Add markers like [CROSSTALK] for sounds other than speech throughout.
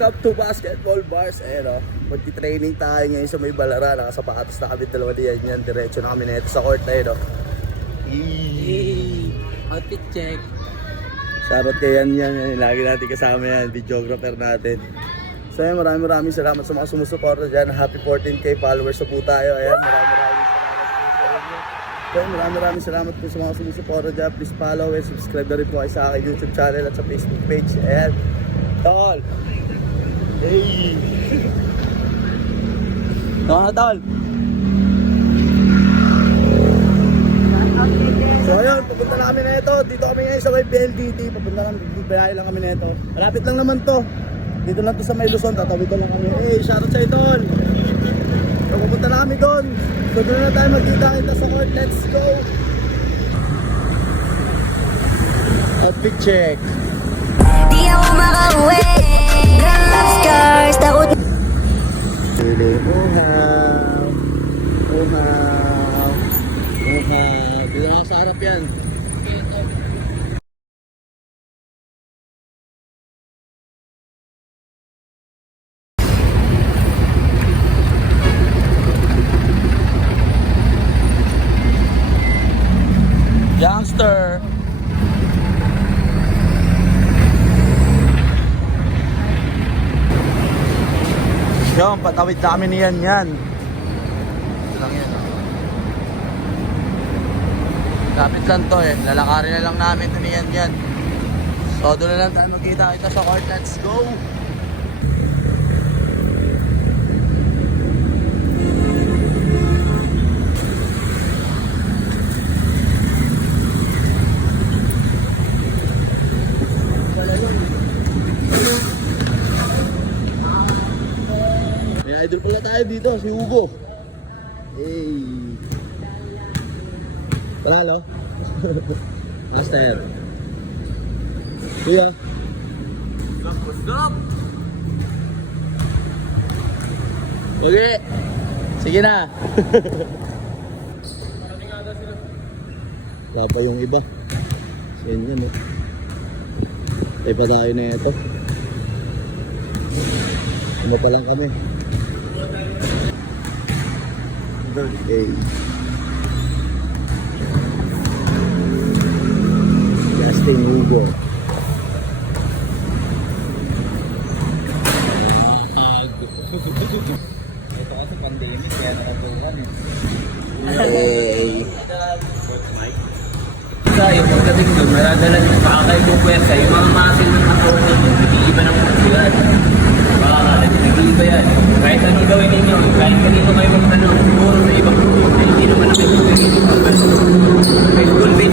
Welcome to Basketball Bars. Ayan o, magti-training tayo ngayon sa may balara. Nakasapatos na kami dalawa niyan yan. Diretso na kami nito sa court na yun o. Hey, outfit check. Shoutout kay yan yan. Lagi natin kasama yan. Videographer natin. So ayan, maraming maraming salamat sa mga sumusuporta dyan. Happy 14k followers na po tayo. Ayan, maraming maraming. So maraming maraming salamat po sa mga sumusuporta dyan. Please follow and subscribe na rin po kayo sa aking YouTube channel at sa Facebook page. Ayan. Tol! Hey! Mga tol! So ayun, pupunta na kami na ito. Dito kami ngayon sa PLDT. Pupunta lang, biyahe lang kami na ito. Malapit lang naman to. Dito lang to sa may Luzon. Tatawid lang kami. Hey, shoutout sa idol. So pupunta na kami doon. So doon na tayo magkita-kita sa court. Let's go! Outfit check. Di ako makauwi takot Pili uhaw. Uhaw. Uhaw. Ako sa harap yan. Yung, patawid sa amin niyan yan. Ito lang yan. Lapit lang to eh. Lalakarin na lang namin ito niyan yan. So, na lang tayo magkita kita sa court. Let's go! May idol pala tayo dito, si Hugo. Hey. Panalo? Master. [LAUGHS] Kuya. Okay. Sige na. [LAUGHS] Wala pa yung iba. Yan yan eh. Tayo pa tayo na ito. Ano pa lang kami. Okay. Justin Hugo. Ito kasi pandemic, kaya nakatukan eh. Hey. Sa yung pagdating doon, maradala nyo, baka kayo kung pwersa, yung mga muscle ng katawan ninyo, nag-iiba ng sila. Nag-iiba yan. Kahit anong gawin ninyo, kahit kanino kayo magtanong, siguro sa ibang hindi naman na kayo nag-iiba. High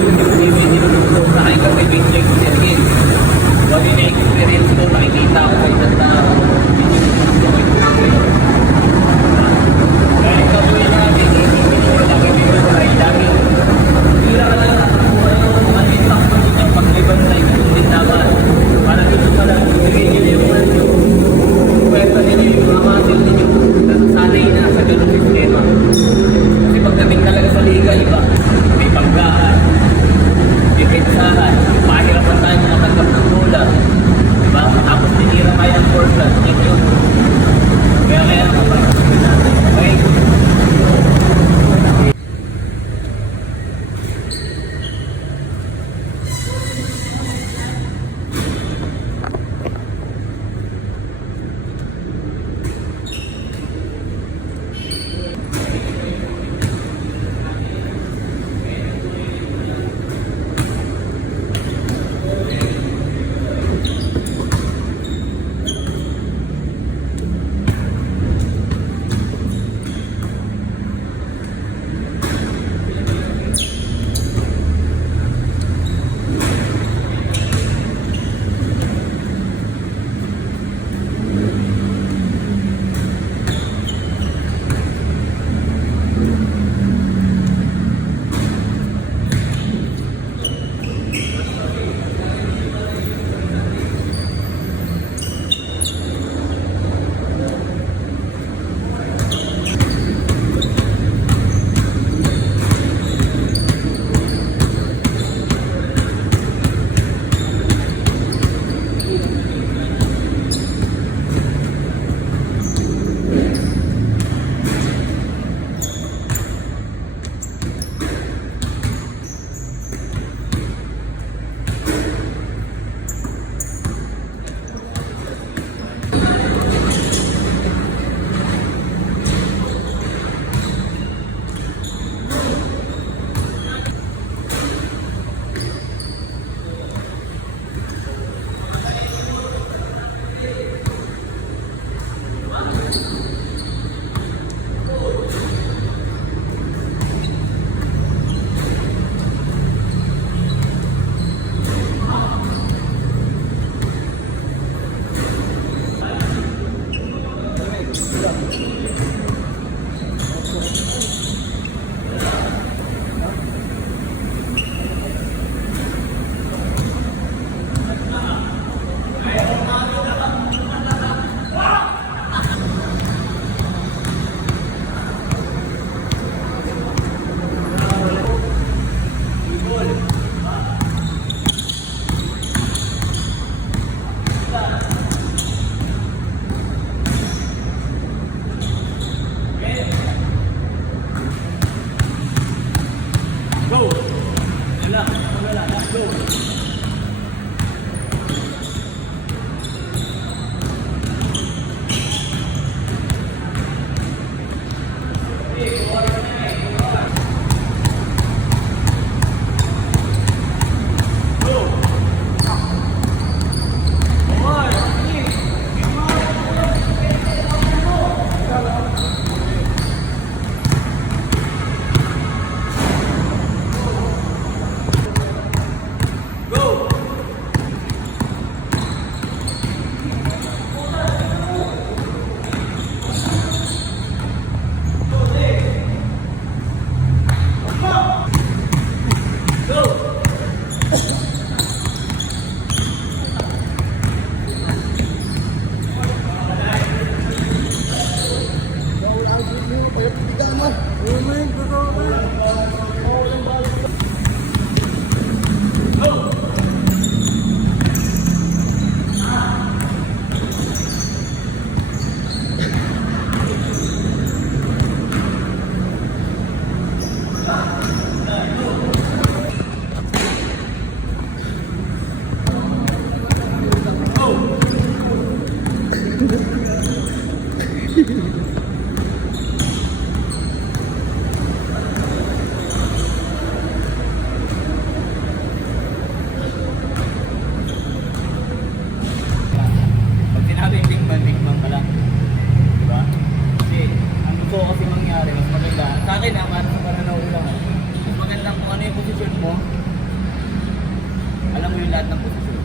yung lahat ng posisyon.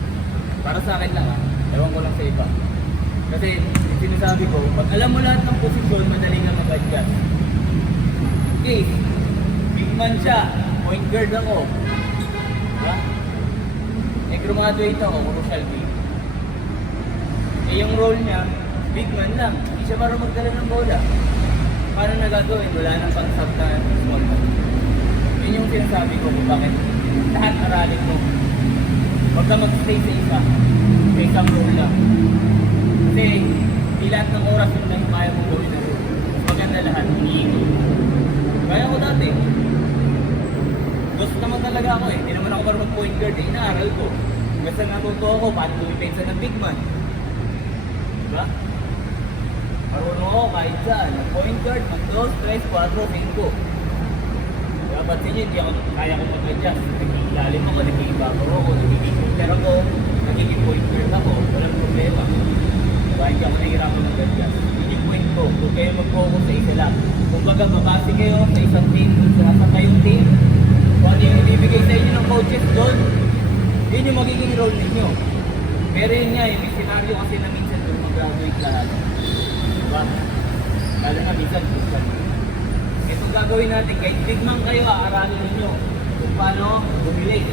Para sa akin lang ah, ewan ko lang sa iba. Kasi, sinasabi ko, pag alam mo lahat ng posisyon, madali na mag-adjust. Okay, big man siya, point guard ako. Diba? Eh, graduate ako, crucial game. Eh, yung role niya, big man lang. Hindi siya marunong magdala ng bola. Paano na gagawin? Wala nang pang-sub na small ball. Yun yung sinasabi ko kung bakit lahat aralin mo. Huwag ka mag-stay sa isa. Sa isang role lang. Kasi, di lahat ng oras yung na kaya mo gawin na role. Maganda lahat, iniikot. Kaya ko dati. Gusto naman talaga ako eh. Hindi naman ako marunong point guard eh. Inaaral ko. Basta natuto ako paano lumipensa ng big man. Diba? Marunong ako kahit saan. Point guard, mag 2, 3, 4, 5. Dapat sa inyo, hindi ako kaya ko mag-adjust. Nag-ilalim ako, nag-ibabaw ako, nagiging shooter ako, nagiging point guard ako. Walang problema. Diba? Hindi ako nahihirapan mag-adjust. Yung point ko. Kung kayo mag-focus sa isa lang. Kung baga, babase kayo sa isang team, sa kayong team, kung ano yung ibibigay sa inyo ng coaches doon, yun yung magiging role ninyo. Pero yun nga, yung may senaryo kasi na minsan doon mag-graduate lahat. Diba? Lalo na minsan, minsan. Ito gagawin natin, kahit big man kayo, aaralin ninyo kung paano bumili.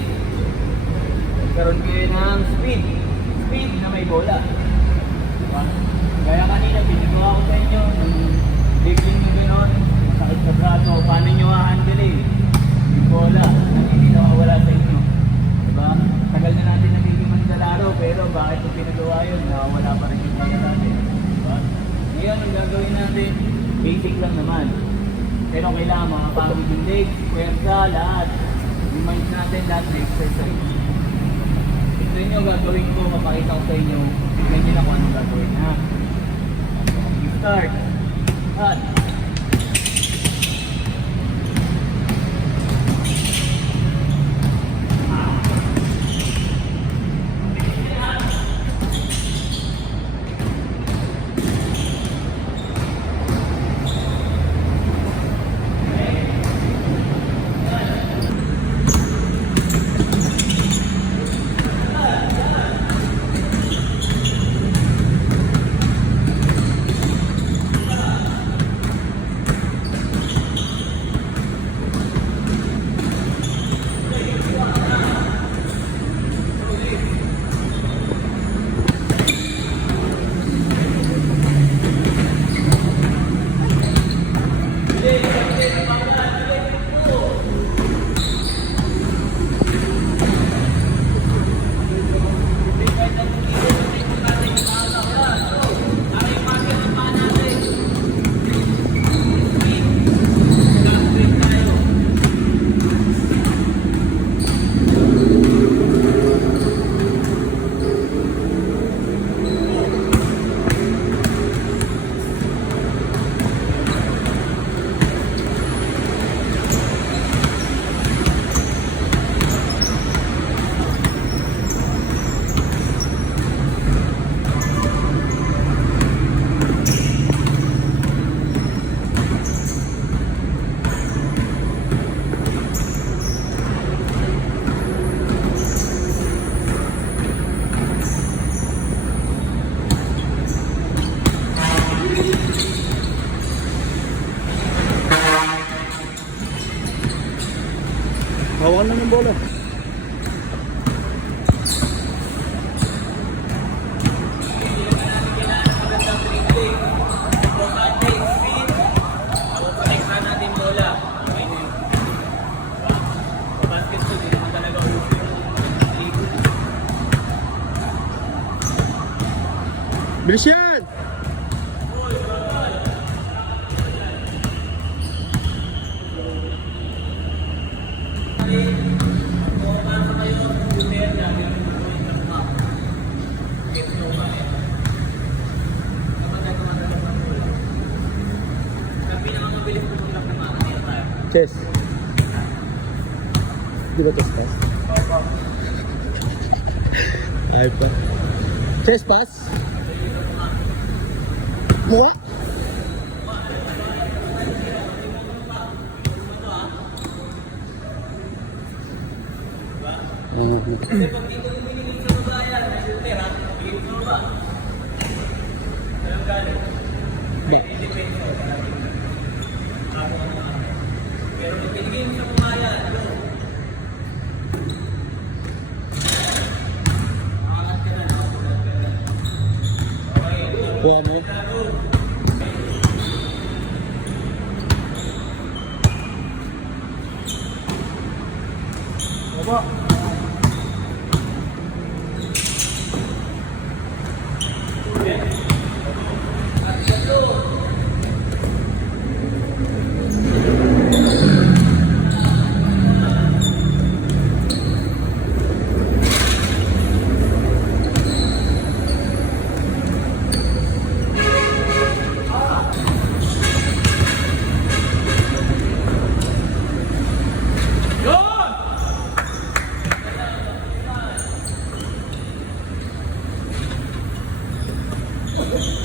Magkaroon kayo ng speed. Speed na may bola. Diba? Kaya kanina, binigwa ako sa inyo, Hawakan lang yung bola. Extra natin bola. Okay na yun. Sa basketball, di naman talaga uso yung ligo. Bilis yan! Chess. Di ba chess pass? Ay pa. Chess pass? Mukha? Ba? Kuha Okay. Tapos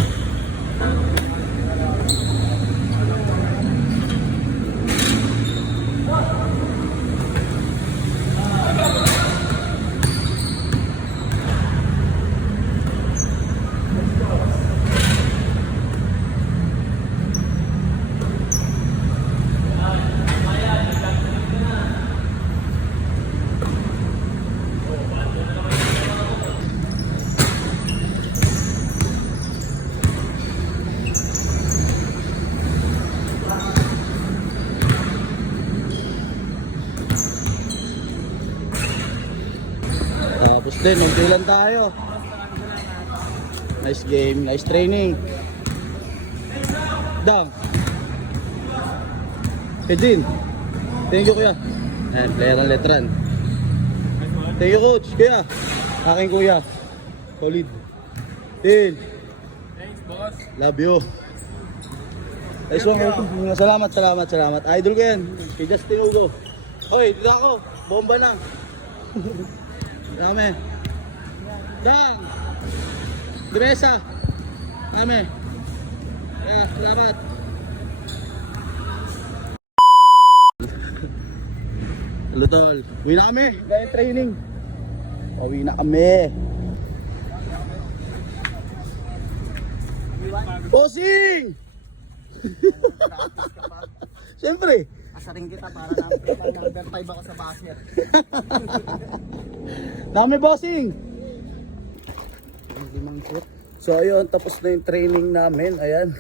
din, nagbilan tayo. Nice game, nice training. Dang. Edin. Thank you kuya. Ayan, player ng letran. Thank you coach, kuya. Aking kuya. Solid. Tin. Thanks, boss. Love you. Nice one, coach. Salamat, salamat, salamat. Idol ko yan. Kay Justin Hugo. Hoy, dito ako. Bomba na. [LAUGHS] Dami. Dang. Dimesa. Dami. Kaya, salamat. Hello, tol. Uwi na kami. Gaya training. Uwi na kami. Posing! [LAUGHS] Siyempre. Asarin kita para na number 5 ako sa basket. [LAUGHS] Dami bossing. Limang. So ayun, tapos na yung training namin. Ayan.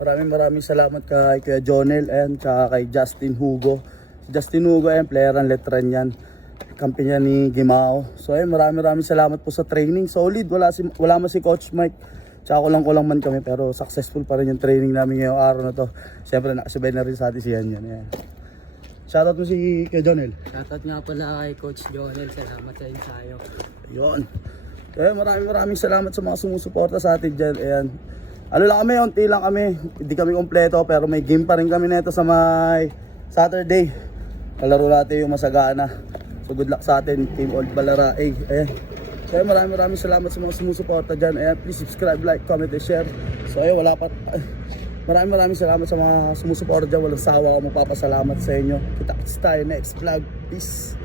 Maraming maraming salamat kay Kuya Jonel ayan, tsaka kay Justin Hugo. Si Justin Hugo, ayan, player ng letran yan. Kampi niya ni Gimao. So ayun, maraming maraming salamat po sa training. Solid, wala, si, wala man si Coach Mike. Tsaka kulang-kulang man kami pero successful pa rin yung training namin ngayong araw na to. Siyempre nakasabay na rin sa atin si Yan yan. Ayan. Shoutout mo si Kuya Jonel. Shoutout nga pala kay Coach Jonel. Salamat sa ensayo. Yun. Kaya maraming maraming salamat sa mga sumusuporta sa atin dyan. Ayan. Ano lang kami, unti lang kami. Hindi kami kompleto pero may game pa rin kami nito sa may Saturday. Kalaro natin yung masagana. So good luck sa atin, Team Old Balara. Ay, ayan. Kaya maraming maraming salamat sa mga sumusuporta dyan. Ayan, please subscribe, like, comment, and share. So ayun, wala pa. Maraming maraming salamat sa mga sumusuporta dyan. Walang sawa. Mapapasalamat sa inyo. Kita-kits tayo next vlog. Peace.